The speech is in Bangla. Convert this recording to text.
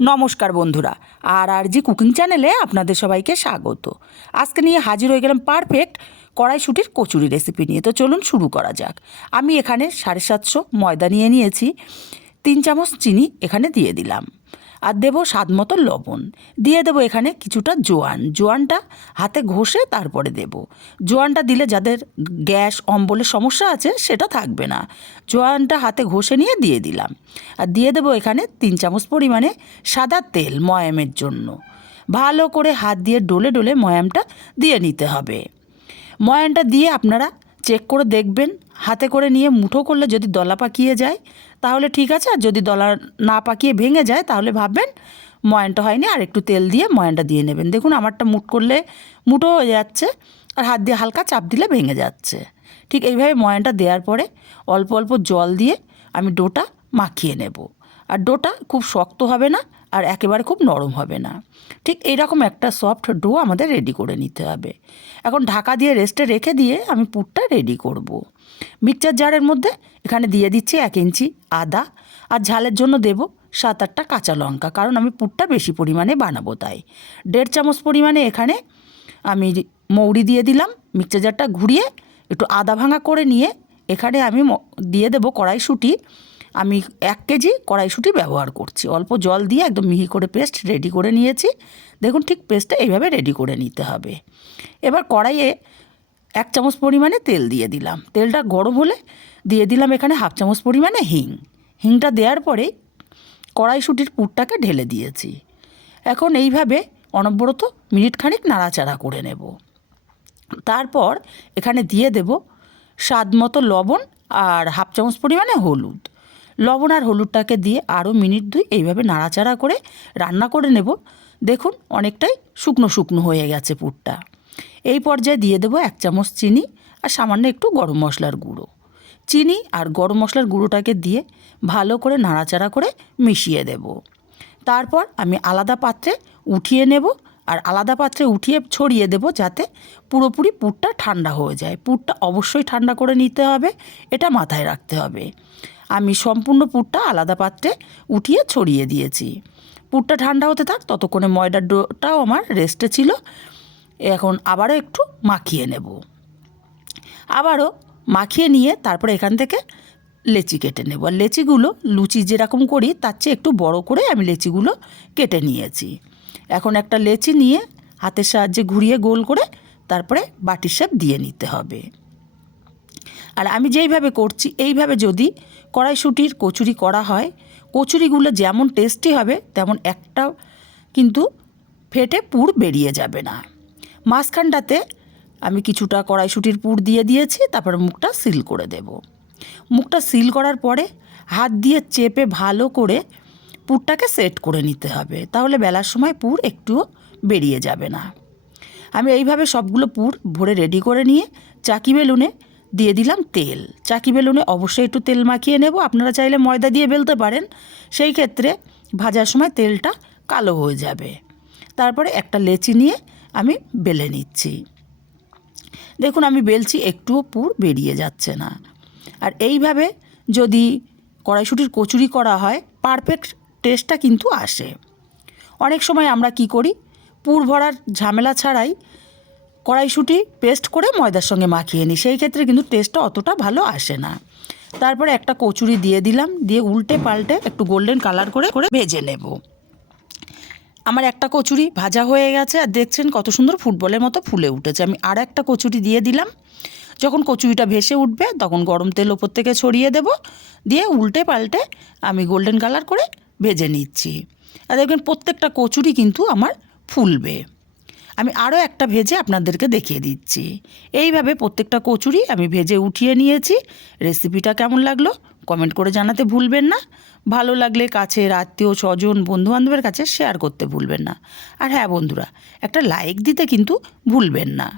নমস্কার বন্ধুরা, আর জি কুকিং চ্যানেলে আপনাদের সবাইকে স্বাগত। আজকে নিয়ে হাজির হয়ে গেলাম পারফেক্ট কড়াইশুঁটির কচুরি রেসিপি নিয়ে। তো চলুন শুরু করা যাক। আমি এখানে 750 ময়দা নিয়ে নিয়েছি, 3 চামচ চিনি এখানে দিয়ে দিলাম, আর দেবো স্বাদ মতো লবণ, দিয়ে দেবো এখানে কিছুটা জোয়ানটা হাতে ঘষে তারপরে দেব। জোয়ানটা দিলে যাদের গ্যাস অম্বলের সমস্যা আছে সেটা থাকবে না। জোয়ানটা হাতে ঘষে নিয়ে দিয়ে দিলাম, আর দিয়ে দেবো এখানে 3 চামচ পরিমাণে সাদা তেল ময়ামের জন্য। ভালো করে হাত দিয়ে ডলে ডলে ময়ামটা দিয়ে নিতে হবে। ময়ানটা দিয়ে আপনারা চেক করে দেখবেন, হাতে করে নিয়ে মুঠো করলে যদি দলা পাকিয়ে যায় তাহলে ঠিক আছে, আর যদি দলা না পাকিয়ে ভেঙে যায় তাহলে ভাববেন ময়ানটা হয়নি, আর একটু তেল দিয়ে ময়ানটা দিয়ে নেবেন। দেখুন আমারটা মুঠ করলে মুঠো হয়ে যাচ্ছে, আর হাত দিয়ে হালকা চাপ দিলে ভেঙে যাচ্ছে। ঠিক এইভাবে ময়ানটা দেওয়ার পরে অল্প অল্প জল দিয়ে আমি ডোটা মাখিয়ে নেব। আর ডোটা খুব শক্ত হবে না, আর একেবারে খুব নরম হবে না। ঠিক এইরকম একটা সফট ডো আমাদের রেডি করে নিতে হবে। এখন ঢাকা দিয়ে রেস্টে রেখে দিয়ে আমি পুরটা রেডি করব। মিক্সচার জারের মধ্যে এখানে দিয়ে দিচ্ছি 1 ইঞ্চি আদা, আর ঝালের জন্য দেব 7-8টা কাঁচা লঙ্কা, কারণ আমি পুরটা বেশি পরিমাণে বানাবো তাই। 1.5 চামচ পরিমাণে এখানে আমি মৌরি দিয়ে দিলাম। মিক্সচার জারটা ঘুরিয়ে একটু আদা ভাঙা করে নিয়ে এখানে আমি দিয়ে দেবো কড়াইশুঁটি। আমি 1 কেজি কড়াইশুঁটি ব্যবহার করছি। অল্প জল দিয়ে একদম মিহি করে পেস্ট রেডি করে নিয়েছি। দেখুন ঠিক পেস্টটা এইভাবে রেডি করে নিতে হবে। এবার কড়াইয়ে 1 চামচ পরিমাণে তেল দিয়ে দিলাম। তেলটা গরম হলে দিয়ে দিলাম এখানে 1/2 চামচ পরিমাণে হিংটা দেওয়ার পরে কড়াইশুঁটির পুরটাকে ঢেলে দিয়েছি। এখন এইভাবে অনবরত মিনিট খানিক নাড়াচাড়া করে নেব। তারপর এখানে দিয়ে দেব স্বাদ মতো লবণ আর 1/2 চামচ পরিমাণে হলুদ। লবণ আর হলুদটাকে দিয়ে আরও মিনিট 2 এইভাবে নাড়াচাড়া করে রান্না করে নেব। দেখুন অনেকটাই শুকনো শুকনো হয়ে গেছে পুরটা। এই পর্যায়ে দিয়ে দেবো 1 চামচ চিনি আর সামান্য একটু গরম মশলার গুঁড়ো। চিনি আর গরম মশলার গুঁড়োটাকে দিয়ে ভালো করে নাড়াচাড়া করে মিশিয়ে দেব। তারপর আমি আলাদা পাত্রে উঠিয়ে নেব, আর আলাদা পাত্রে উঠিয়ে ছড়িয়ে দেব যাতে পুরোপুরি পুরটা ঠান্ডা হয়ে যায়। পুরটা অবশ্যই ঠান্ডা করে নিতে হবে, এটা মাথায় রাখতে হবে। আমি সম্পূর্ণ পুরটা আলাদা পাত্রে উঠিয়ে ছড়িয়ে দিয়েছি। পুরটা ঠান্ডা হতে থাক, ততক্ষণে ময়দার ডোটাও আমার রেস্টে ছিল। এখন আবারও একটু মাখিয়ে নেব। আবারও মাখিয়ে নিয়ে তারপরে এখান থেকে লেচি কেটে নেব। আর লেচিগুলো লুচি যেরকম করি তার চেয়ে একটু বড় করে আমি লেচিগুলো কেটে নিয়েছি। এখন একটা লেচি নিয়ে হাতের সাহায্যে ঘুরিয়ে গোল করে তারপরে বাটির শেপ দিয়ে নিতে হবে। আর আমি যেইভাবে করছি এইভাবে যদি কড়াইশুঁটির কচুরি করা হয়, কচুরিগুলো যেমন টেস্টি হবে তেমন একটা কিন্তু ফেটে পুর বেরিয়ে যাবে না। মাঝখানটাতে আমি কিছুটা কড়াইশুঁটির পুর দিয়ে দিয়েছি, তারপরে মুখটা সিল করে দেব। মুখটা সিল করার পরে হাত দিয়ে চেপে ভালো করে পুরটাকে সেট করে নিতে হবে, তাহলে বেলার সময় পুর একটুও বেরিয়ে যাবে না। আমি এইভাবে সবগুলো পুর ভরে রেডি করে নিয়ে চাকি বেলুনে দিয়ে দিলাম তেল। চাকি বেলুনে অবশ্যই একটু তেল মাখিয়ে নেব। আপনারা চাইলে ময়দা দিয়ে বেলতে পারেন, সেই ক্ষেত্রে ভাজার সময় তেলটা কালো হয়ে যাবে। তারপরে একটা লেচি নিয়ে আমি বেলে নিচ্ছি। দেখুন আমি বেলছি, একটুও পুর বেরিয়ে যাচ্ছে না। আর এইভাবে যদি কড়াইশুঁটির কচুরি করা হয় পারফেক্ট টেস্টটা কিন্তু আসে। অনেক সময় আমরা কি করি, পুর ভরার ঝামেলা ছাড়াই কড়াইশুঁটি পেস্ট করে ময়দার সঙ্গে মাখিয়ে নিই, সেই ক্ষেত্রে কিন্তু টেস্টটা অতটা ভালো আসে না। তারপরে একটা কচুরি দিয়ে দিলাম, দিয়ে উল্টে পাল্টে একটু গোল্ডেন কালার করে ভেজে নেব। আমার একটা কচুরি ভাজা হয়ে গেছে, আর দেখছেন কত সুন্দর ফুটবলের মতো ফুলে উঠেছে। আমি আর একটা কচুরি দিয়ে দিলাম। যখন কচুরিটা ভেসে উঠবে তখন গরম তেল ওপর থেকে ছড়িয়ে দেব, দিয়ে উল্টে পাল্টে আমি গোল্ডেন কালার করে ভেজে নিচ্ছি। আর দেখবেন প্রত্যেকটা কচুরি কিন্তু আমার ফুলবে। আমি আরও একটা ভেজে আপনাদেরকে দেখিয়ে দিচ্ছি। এইভাবে প্রত্যেকটা কচুরি আমি ভেজে উঠিয়ে নিয়েছি। রেসিপিটা কেমন লাগলো কমেন্ট করে জানাতে ভুলবেন না। ভালো লাগলে কাছের আত্মীয় স্বজন বন্ধুবান্ধবের কাছে শেয়ার করতে ভুলবেন না। আর হ্যাঁ বন্ধুরা, একটা লাইক দিতে কিন্তু ভুলবেন না।